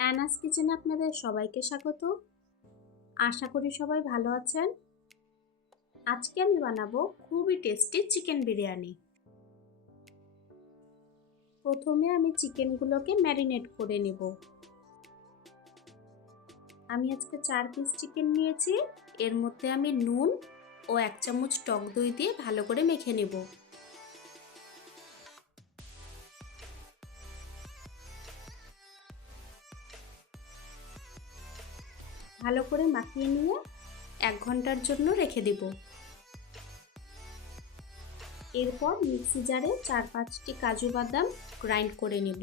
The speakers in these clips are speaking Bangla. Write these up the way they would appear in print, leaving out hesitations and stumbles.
অ্যানাস কিচেনে আপনাদের সবাইকে স্বাগত। আশা করি সবাই ভালো আছেন। আজকে আমি বানাবো খুবই টেস্টি চিকেন বিরিয়ানি। প্রথমে আমি চিকেনগুলোকে ম্যারিনেট করে নেব। আমি আজকে 4 পিস চিকেন নিয়েছি। এর মধ্যে আমি নুন ও 1 চামচ টক দই দিয়ে ভালো করে মেখে নেব। ভালো করে মাখিয়ে নিয়ে 1 ঘন্টার জন্য রেখে দেব। এরপর মিক্সি জারে 4-5টি কাজু বাদাম গ্রাইন্ড করে নেব।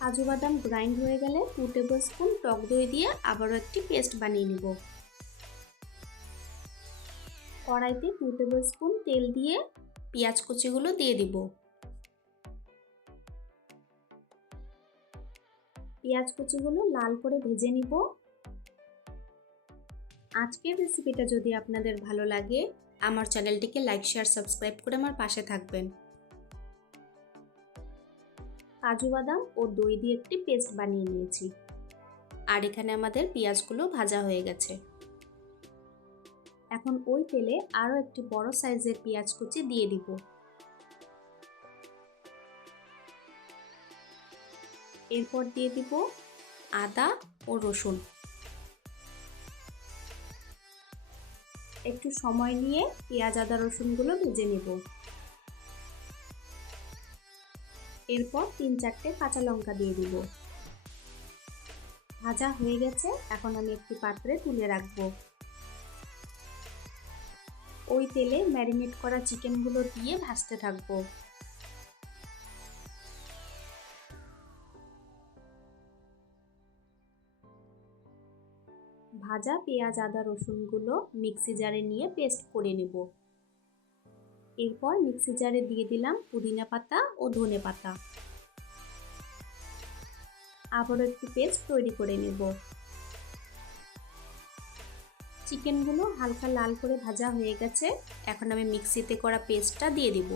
কাজু বাদাম গ্রাইন্ড হয়ে গেলে 2 টেবিল স্পুন টক দই দিয়ে আবারও একটি পেস্ট বানিয়ে নেব। কড়াইতে 2 টেবিল স্পুন তেল দিয়ে পেঁয়াজ কুচিগুলো দিয়ে দিব। পেঁয়াজ কুচিগুলো লাল করে ভেজে নিব। আজকের রেসিপিটা যদি আপনাদের ভালো লাগে আমার চ্যানেলটিকে লাইক শেয়ার সাবস্ক্রাইব করে আমার পাশে থাকবেন। কাজু বাদাম ও দই দিয়ে একটি পেস্ট বানিয়ে নিয়েছি। আর এখানে আমাদের পেঁয়াজগুলো ভাজা হয়ে গেছে। এখন ওই তেলে আরও একটি বড় সাইজের পেঁয়াজ কুচি দিয়ে দিব। এরপর দিয়ে দিব আদা ও রসুন। একটু সময় নিয়ে পেঁয়াজ আদা রসুনগুলো ভেজে নেব। এরপর 3-4টে কাঁচা লঙ্কা দিয়ে দিব। ভাজা হয়ে গেছে, এখন আমি একটি পাত্রে তুলে রাখবো। ওই তেলে ম্যারিনেট করা চিকেনগুলো দিয়ে ভাজতে থাকবো। ভাজা পেঁয়াজ আদা রসুনগুলো মিক্সি জারে নিয়ে পেস্ট করে নেব। এরপর মিক্সি জারে দিয়ে দিলাম পুদিনা পাতা ও ধনে পাতা। আবারও একটি পেস্ট তৈরি করে নেব। চিকেনগুলো হালকা লাল করে ভাজা হয়ে গেছে, এখন আমি মিক্সিতে করা পেস্টটা দিয়ে দিব।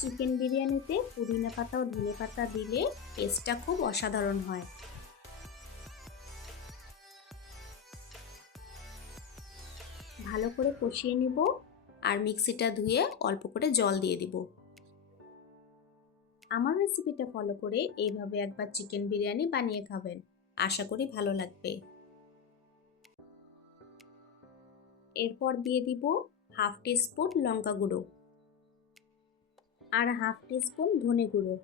চিকেন বিরিয়ানিতে পুদিনা পাতা ও ধনে পাতা দিলে টেস্টটা খুব অসাধারণ হয়। ভালো করে কষিয়ে নিব আর মিক্সিটা ধুয়ে অল্প করে জল দিয়ে দিব। আমার রেসিপিটা ফলো করে এইভাবে একবার চিকেন বিরিয়ানি বানিয়ে খাবেন, আশা করি ভালো লাগবে। এরপর দিয়ে দিব হাফ টিস্পুন লঙ্কা গুঁড়ো আর হাফ টিস্পুন ধনে গুঁড়ো।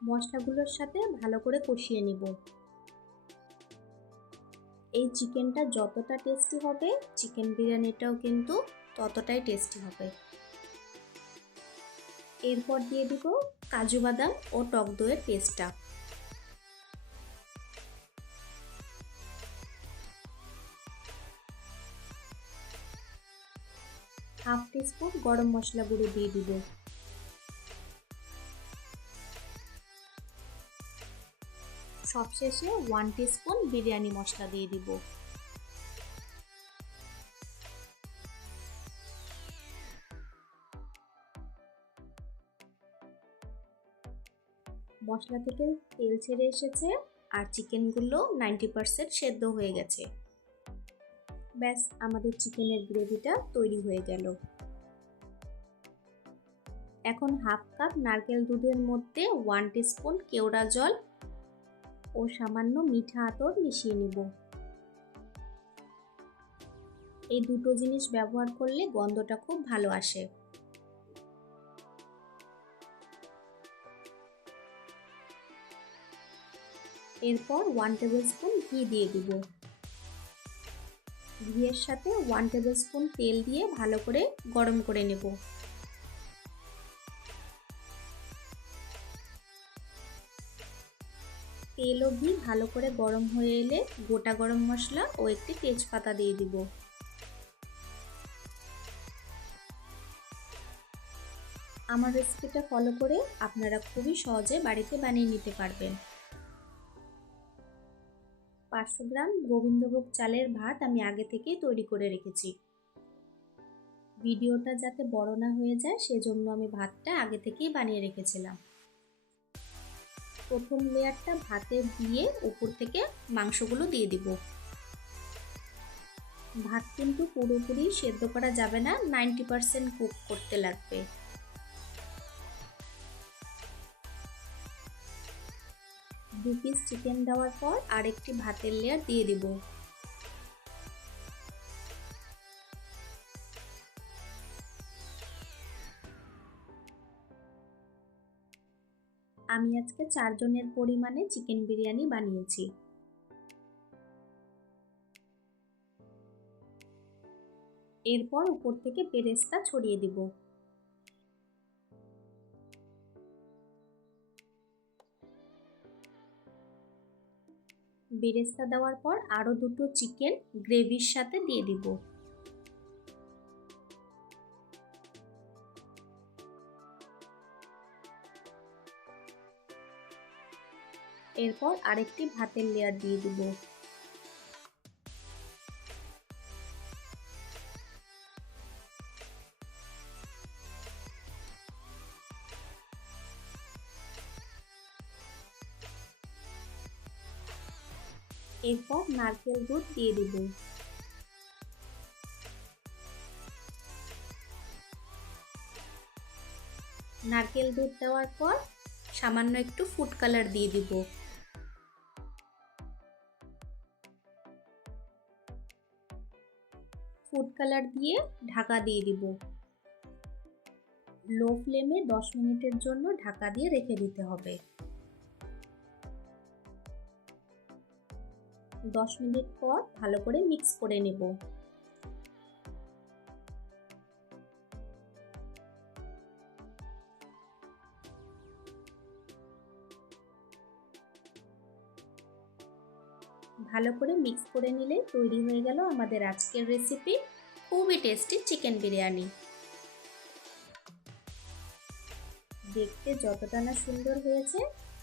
মশলাগুলোর সাথে ভালো করে কষিয়ে নিব। এই চিকেনটা যতটা টেস্টি হবে চিকেন বিরিয়ানিটাও কিন্তু ততটাই টেস্টি হবে। এরপর দিয়ে দিব কাজু বাদাম ও টক দইয়ের পেস্টটা। হাফ টিস্পুন গরম মশলা গুঁড়ো দিয়ে দিব। সবশেষে 1 টিস্পুন বিরিয়ানি মশলা দিয়ে দিব। মশলা থেকে তেল ছেড়ে এসেছে আর চিকেনগুলো 90% সেদ্ধ হয়ে গেছে। ব্যাস, আমাদের চিকেনের গ্রেভিটা তৈরি হয়ে গেল। এখন হাফ কাপ নারকেল দুধের মধ্যে 1 টিস্পুন কেওড়া জল ও সামান্য মিঠা আতর মিশিয়ে নিব। এই দুটো জিনিস ব্যবহার করলে গন্ধটা খুব ভালো আসে। এরপর 1 টেবিল স্পুন ঘি দিয়ে দিব। ঘিয়ের সাথে 1 টেবিল স্পুন তেল দিয়ে ভালো করে গরম করে নেব। তেল ও ঘি ভালো করে গরম হয়ে এলে গোটা গরম মশলা ও একটি তেজপাতা দিয়ে দিব। আমার রেসিপিটা ফলো করে আপনারা খুবই সহজে বাড়িতে বানিয়ে নিতে পারবেন। 500 গ্রাম গোবিন্দভোগ চালের ভাত আমি আগে থেকেই তৈরি করে রেখেছি। ভিডিওটা যাতে বড় না হয়ে যায় সেজন্য আমি ভাতটা আগে থেকেই বানিয়ে রেখেছিলাম। প্রথম লেয়ারটা ভাতে দিয়ে উপর থেকে মাংসগুলো দিয়ে দিব। ভাত কিন্তু পুরোপুরি সেদ্ধ করা যাবে না, 90% কুক করতে লাগবে। 2 পিস চিকেন দেওয়ার পর আরেকটি ভাতের লেয়ার দিয়ে দিব। আমি আজকে 4 জনের পরিমাণে চিকেন বিরিয়ানি বানিয়েছি। এরপর উপর থেকে বেরেস্তা ছড়িয়ে দিব। বেরেস্তা দেওয়ার পর আরও দুটো চিকেন গ্রেভির সাথে দিয়ে দিব। এরপর আরেকটি ভাতের লেয়ার দিয়ে দিব। এরপর নারকেল দুধ দিয়ে দিব। নারকেল দুধ দেওয়ার পর সামান্য একটু ফুড কালার দিয়ে দিব। ফুড কালার দিয়ে ঢাকা দিয়ে দিব। লো ফ্লেমে 10 মিনিটের জন্য ঢাকা দিয়ে রেখে দিতে হবে। 10 মিনিট পর ভালো করে মিক্স করে নেব। ভালো করে মিক্স করে নিলে তৈরি হয়ে গেল আমাদের আজকের রেসিপি, খুবই টেস্টি চিকেন বিরিয়ানি। দেখতে যতটা না সুন্দর হয়েছে,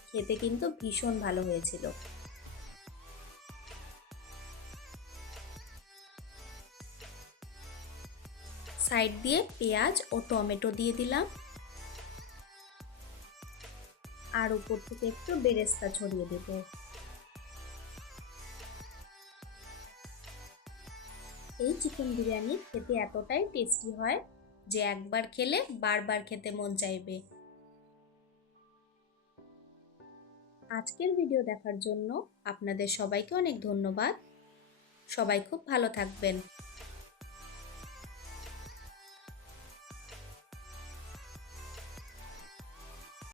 খেতে কিন্তু ভীষণ ভালো হয়েছিল। সাইড দিয়ে পেঁয়াজ ও টমেটো দিয়ে দিলাম, আর উপর থেকে একটু বেরেস্তা ছড়িয়ে দেব। এই চিকেন বিরিয়ানি খেতে এতটাই টেস্টি হয় যে একবার খেলে বারবার খেতে মন চাইবে। আজকের ভিডিও দেখার জন্য আপনাদের সবাইকে অনেক ধন্যবাদ। সবাই খুব ভালো থাকবেন।